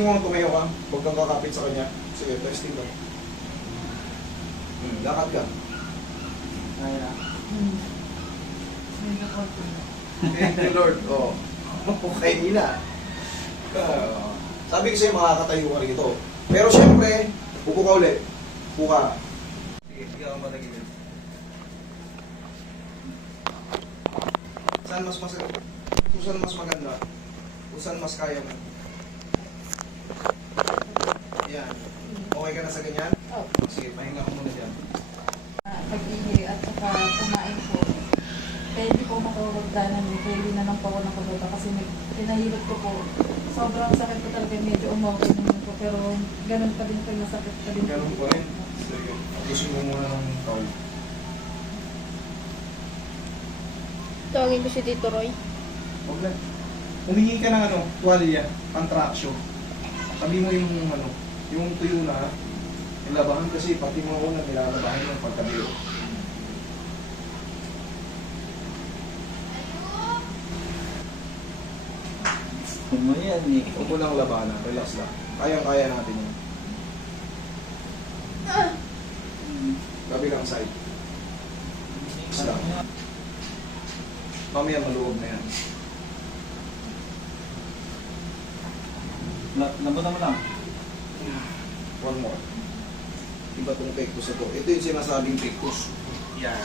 Kung tumayo ka, huwag kang kakapit sa kanya. Sige, testing ka. Lakad ka. Kaya. Thank you, Lord. Oh. Okay na. Sabi ko sa'yo, makakatayo ka rito. Pero syempre, upo ka ulit. Upo ka. Sige, hindi ka matagilid. Saan mas masakit? Kung saan mas maganda? Kung saan mas kaya mo? Yan. Okay ka na sa ganyan? Oh. Sige, pahinga ko muna dyan. Pag-ihi at saka kumain po. Kaya hindi po makawagdanan eh. Kaya hindi na lang po ako nakababa kasi pinahilot ko po. Sobrang sakit po talaga. Medyo umawag naman po. Pero ganun pa din po. Masakit pa din. Ganun pa rin. Sige. Abusin mo muna ng towel. Tawagin ko si Tito Roy. Huwag na. Humingi ka ng tuwalya, contraction. Sabi mo yung yung tuyo na, nilabahan kasi pati mga una nilalabahan yung pagkabiro. Mo yan eh. Huwag mo lang labanan, relax lang. Kayang-kaya natin yun. Kabilang side. Relax lang. Mamaya maluwag na yan. Lambutan mo lang. One more. Iba itong pectus na to. Ito yung sinasabing pectus. Yan.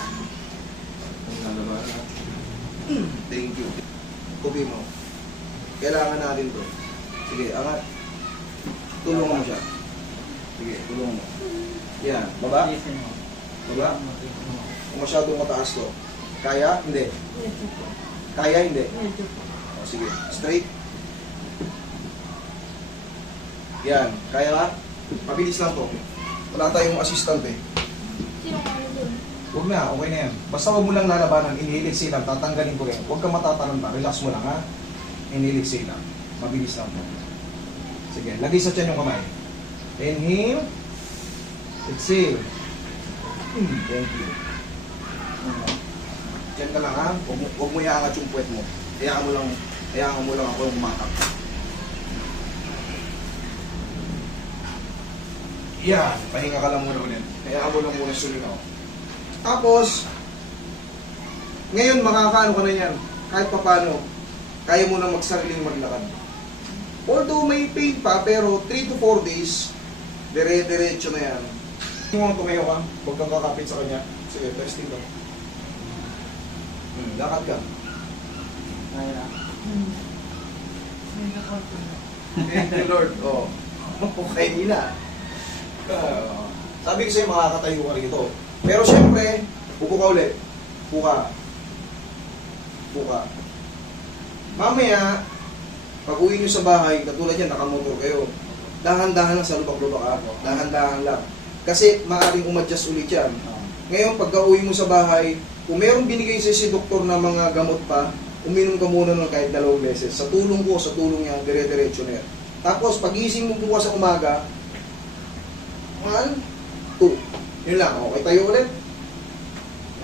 Ang lalabanan na. Thank you. Kupi mo. Kailangan natin to. Sige, angat. Tulungan mo siya. Sige, tulungan mo. Yan. Baba? Listen mo. Baba? Kung masyadong mataas to. Kaya? Hindi. Medyo po. Kaya? Hindi. Medyo po. O, sige. Straight. Yan. Kaya ka? Mabilis lang to. Wala tayong assistant eh. Sino nga yun? Huwag na, okay na yan. Basta huwag mo lang lalabanan, inhale, exhale lang, tatanggalin ko rin. Huwag kang matataranta, relax mo lang ha. Inhale, exhale lang. Mabilis lang po. Sige, lagay sa tiyan yung kamay. Inhale, exhale. Thank you. Diyan ka lang ha. Huwag mo iangat yung puwet mo. Hayaan mo lang ako yung umatak. Yan, pahinga ka lang muna ulit. Hayaan mo lang muna sulingaw. Tapos, ngayon makakaano ka na yan. Kahit pa paano, kaya mo na magsariling maglakad. Although may pain pa, pero 3 to 4 days, dire-diretso na yan. Kung tumayo ka, huwag kang kakapit sa kanya. Sige, testing ka. Lakad ka. Kaya. Thank you, Lord. Oh. Okay na. Sabi ko sa'yo, makakatayo ka rito. Pero syempre, upo ka ulit. Upo ka. Upo ka. Mamaya, pag uwi nyo sa bahay, katulad yan, nakamotor kayo. Dahan-dahan lang sa lubak-lubak ha. Dahan-dahan lang. Kasi maaaring umadjust ulit yan. Ngayon, pagka uwi mo sa bahay, kung mayroong binigay sa si doktor na mga gamot pa, uminom ka muna ng kahit 2 beses. Sa tulong ko, sa tulong niya, dire-diretso na yan. Tapos, pag-gising mo bukas sa umaga, 1, 2. Yun lang. Okay, tayo ulit.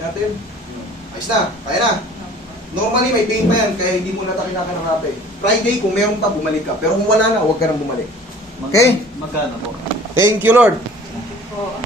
Yan natin. Ayos na. Kaya na. Normally, may pain pa yan, kaya hindi mo na kinakanarape. Friday, kung meron pa, bumalik ka. Pero kung wala na, huwag ka nang bumalik. Okay? Magkano po? Thank you, Lord. Po.